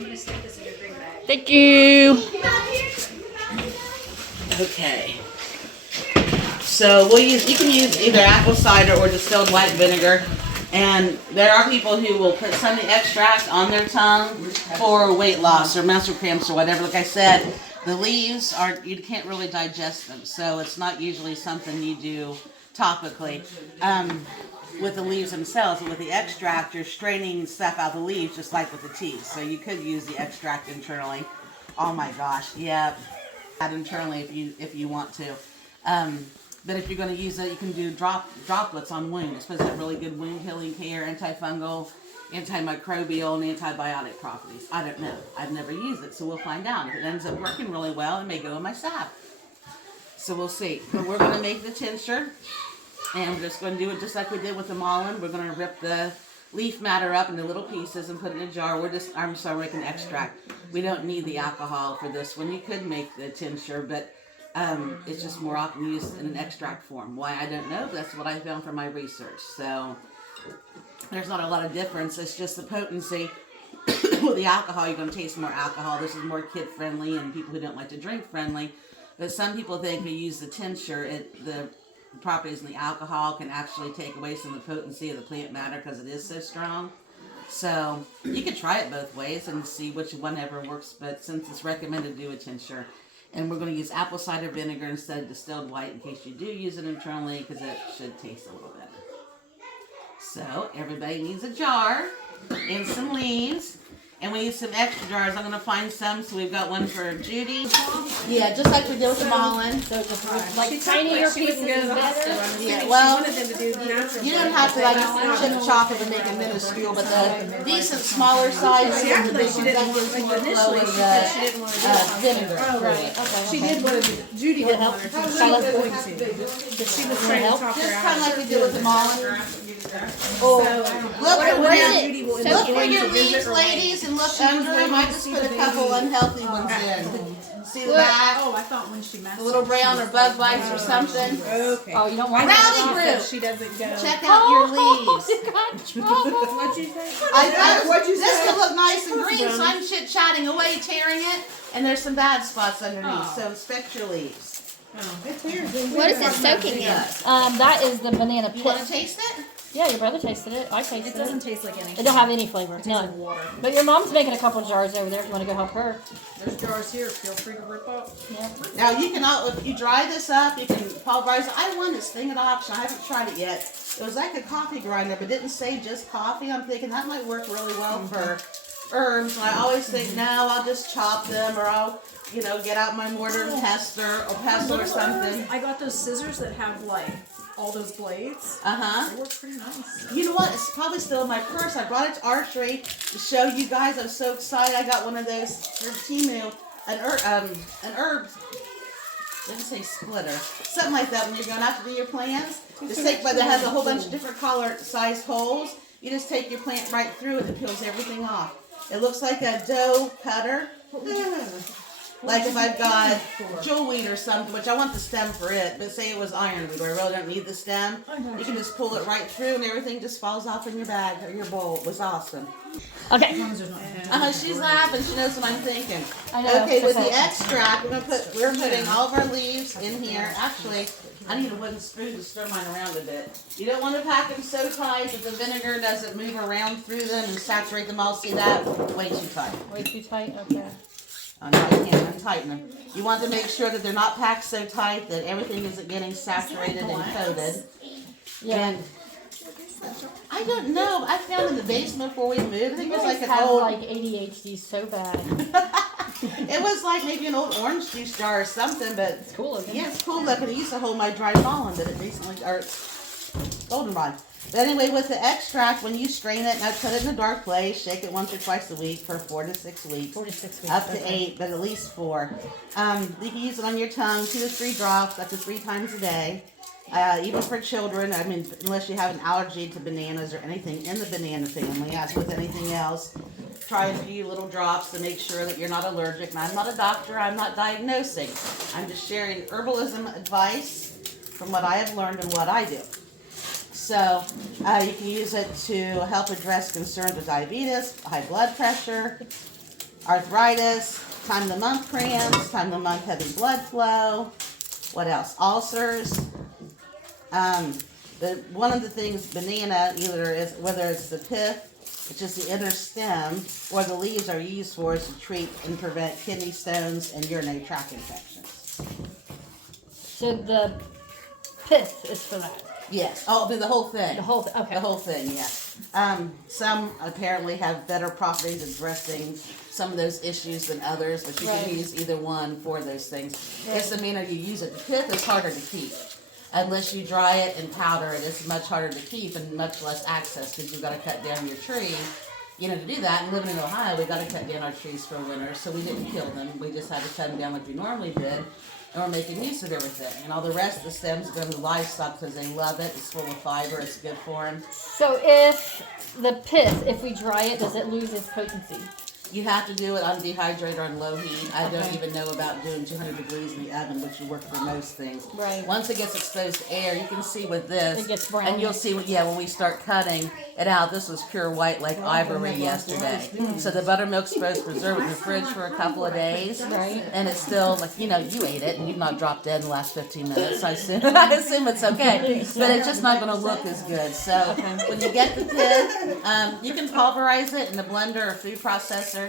I'm going to stick this in your drink bag. Thank you. Okay. So you can use either apple cider or distilled white vinegar. And there are people who will put some of the extract on their tongue for weight loss or menstrual cramps or whatever. Like I said, the leaves you can't really digest them, so it's not usually something you do topically with the leaves themselves. But with the extract, you're straining stuff out of the leaves just like with the tea. So you could use the extract internally. Oh my gosh, yeah, add internally if you want to. But if you're going to use it, you can do droplets on wounds. It's supposed to have really good wound healing care, antifungal, antimicrobial, and antibiotic properties. I don't know. I've never used it, so we'll find out. If it ends up working really well, it may go in my salve. So we'll see. But we're going to make the tincture, and we're just going to do it just like we did with the Mullen. We're going to rip the leaf matter up into little pieces and put it in a jar. We're making extract. We don't need the alcohol for this one. You could make the tincture, but it's just more often used in an extract form. Why, I don't know. That's what I found from my research. So there's not a lot of difference. It's just the potency. With the alcohol, you're going to taste more alcohol. This is more kid-friendly and people who don't like to drink friendly. But some people think if you use the tincture, the properties in the alcohol can actually take away some of the potency of the plant matter because it is so strong. So you could try it both ways and see which one ever works. But since it's recommended to do a tincture, and we're going to use apple cider vinegar instead of distilled white in case you do use it internally because it should taste a little better. So everybody needs a jar and some leaves. And we need some extra jars. I'm going to find some. So we've got one for Judy. Yeah, just like we did with the Mullen. So just like tinier pieces is better. Yeah, well, you don't have to like chip chop it and make it minuscule, but the decent smaller size, that gives more flow in the vinegar. Oh, right. Okay. She did want to. Judy didn't want her to. She was going to. But she was trying to talk her Just out. kind of like we did with the Mullen. Oh, Look for your leaves, ladies, and look under. I might just put a couple unhealthy ones in. See the back? Oh, I thought when she messed A little brown or bug bites or something. Okay. Oh, you don't want Rowdy group. She doesn't go. Check out your leaves. You got trouble. What'd you say? This could look nice and green, so I'm chit-chatting away, tearing it, and there's some bad spots underneath, so inspect your leaves. Oh, it's weird. What is it soaking in? That is the banana You want to pit. taste it? Yeah, your brother tasted it. I tasted It doesn't taste like It anything. don't have any flavor. It tastes like None. water. But your mom's making a couple jars over there if you want to go help her. There's jars here. Feel free to rip up. Yeah. Now you can, if you dry this up, you can pulverize it. I won this thing at auction. I haven't tried it yet. It was like a coffee grinder, but didn't say just coffee. I'm thinking that might work really well for herbs. And I always think, no, I'll just chop them, or I'll, get out my mortar and pestle or something. I got those scissors that have like all those blades. They work pretty nice. You know what? It's probably still in my purse. I brought it to archery to show you guys. I'm so excited. I got one of those from Timu, an herb. Didn't say splitter, something like that. When you're going out to do your plants, just take, but it has a whole bunch of different color sized holes. You just take your plant right through it and it peels everything off. It looks like a dough cutter. Like if I've got jewelweed or something, which I want the stem for it, but say it was ironweed where I really don't need the stem, you can just pull it right through and everything just falls off in your bag or your bowl. It was awesome. Okay. She's laughing. She knows what I'm thinking. I know. Okay, with the extract, we're putting all of our leaves in here. Actually, I need a wooden spoon to stir mine around a bit. You don't want to pack them so tight that the vinegar doesn't move around through them and saturate them all. See that? Way too tight. Way too tight? Okay. Oh, no, you can't untighten them. You want to make sure that they're not packed so tight that everything isn't getting saturated and coated. Yeah. And I don't know. I found in the basement before we moved, I think it was like an have old... like ADHD so bad. It was like maybe an old orange juice jar or something, but... It's cool looking. Yeah, it's cool looking. It used to hold my dried Mullen, but it recently... Or goldenrod. But anyway, with the extract, when you strain it, now put it in a dark place, shake it once or twice a week for 4 to 6 weeks. 4 to 6 weeks. Up to 8, but at least 4. You can use it on your tongue, 2 to 3 drops, up to 3 times a day. Even for children, I mean, unless you have an allergy to bananas or anything in the banana family, as with anything else, try a few little drops to make sure that you're not allergic. And I'm not a doctor, I'm not diagnosing. I'm just sharing herbalism advice from what I have learned and what I do. So you can use it to help address concerns with diabetes, high blood pressure, arthritis, time of the month cramps, time of the month heavy blood flow. What else? Ulcers. One of the things banana either is, whether it's the pith, which is the inner stem, or the leaves are used for is to treat and prevent kidney stones and urinary tract infections. So the pith is for that. Yes. Oh, the whole thing. The whole thing. Okay. The whole thing, yeah. Some apparently have better properties addressing some of those issues than others, but you Right. can use either one for those things. Right. It's the manner you use it. The pith is harder to keep. Unless you dry it and powder it, it's much harder to keep and much less access because you've got to cut down your tree. You know, to do that, and living in Ohio, we got to cut down our trees for winter, so we didn't kill them. We just had to cut them down like we normally did, and we're making use of everything. And all the rest of the stems go to the livestock because they love it. It's full of fiber. It's good for them. So if the pith, if we dry it, does it lose its potency? You have to do it on dehydrator on low heat. I don't Okay. even know about doing 200 degrees in the oven, which would work for most things. Right. Once it gets exposed to air, you can see with this. It gets brown. And you'll see, when we start cutting it out, this was pure white like ivory yesterday. So the buttermilk's supposed to preserve it in the fridge for a couple of days. Right. And it's still, like, you ate it and you've not dropped dead in the last 15 minutes. I assume it's okay. But it's just not going to look as good. So when you get the pith, you can pulverize it in a blender or food processor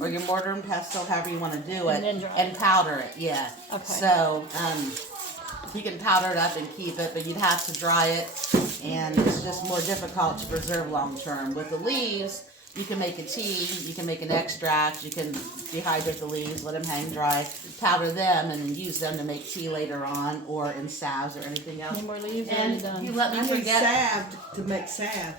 or your mortar and pestle, however you want to do it, And then dry and powder it. Yeah. Okay. So you can powder it up and keep it, but you'd have to dry it, and it's just more difficult to preserve long term. With the leaves, you can make a tea, you can make an extract, you can dehydrate the leaves, let them hang dry, powder them, and then use them to make tea later on, or in salves or anything else. Any more leaves? Or are And you done? you let me I need forget. salve to make salve.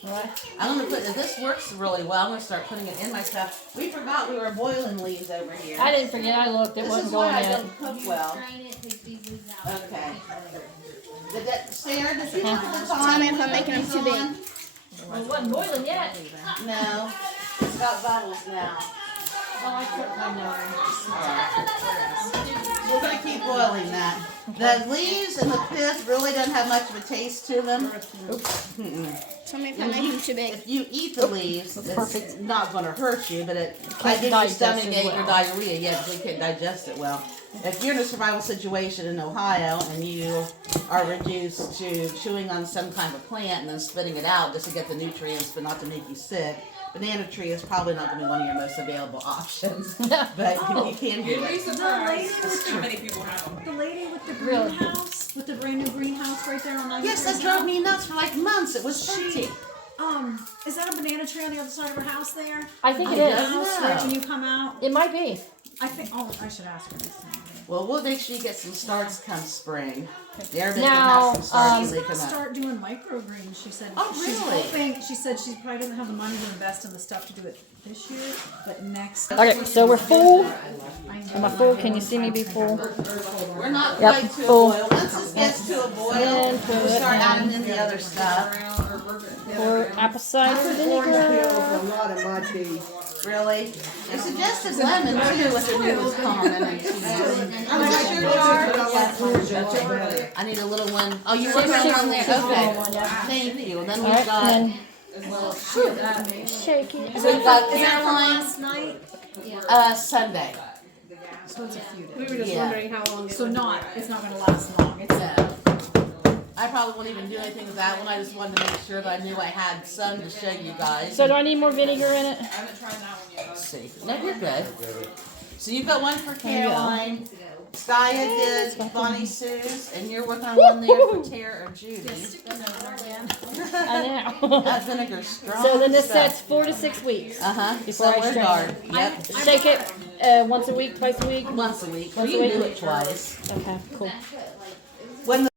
What? I'm gonna put, if this works really well, I'm gonna start putting it in my stuff. We forgot we were boiling leaves over here. I didn't forget. I looked. It This wasn't is why going I yet. didn't cook well. Okay. Did that, Sarah, did you look at the time? Tell me if I'm making them too big. Well, it wasn't boiling yet. No, it's got bubbles now. Oh, I put my We're gonna keep boiling that. The leaves and the pith really don't have much of a taste to them. Tell me if I'm making them too big. If you eat the leaves, it's perfect. not gonna hurt you, but it Can't might give you digest stomach it ache well. or diarrhea. Yeah, because they can't digest it well. If you're in a survival situation in Ohio and you are reduced to chewing on some kind of plant and then spitting it out just to get the nutrients but not to make you sick, banana tree is probably not going to be one of your most available options. But you can do it. The lady with the Really? greenhouse, with the brand new greenhouse right there on 93rd. Yes, that drove me nuts for like months. It was empty. Is that a banana tree on the other side of her house there? I think it I is. don't House know. right when you come out? It might be. I think, I should ask her next time. Well, we'll make sure you get some starts come spring. Everybody Now, can have some starts She's when they gonna come up. start doing microgreens, she said. Oh, She's really? hoping, she said she probably doesn't have the money to invest in the stuff to do it this year, but next. Okay, so we're full. Am I full? Can you see me be full? We're not Yep, quite to a full. boil. Once this gets to a boil, And put we'll it start in. adding in the other stuff. Pour apple cider Orange vinegar. peel with a lot of my tea. Really? They suggested lemon too, if it was common and cheese. Oh, is this your jar? I need a little one. Oh, you want one there? Okay. Thank you. Then All we've right, got, and then shake it. so we've got Is that from Caroline, last night? Sunday. So it's a few days. We were just Yeah. wondering how long. So it's not gonna last long, it's I probably won't even do anything with that one. I just wanted to make sure that I knew I had some to show you guys. So do I need more vinegar in it? Let's see. No, you're good. So you've got one for There you go. Caroline. Skya did Bonnie Sue's, and you're working on one there for Tara or Judy. I know. That vinegar's strong. So then this stuff. sets 4 to 6 weeks. Uh-huh. Before I Somewhere strain dark. it. Yep. Shake it once a week, twice a week. Once a week. Once You a can do week? it twice. Okay, cool. When the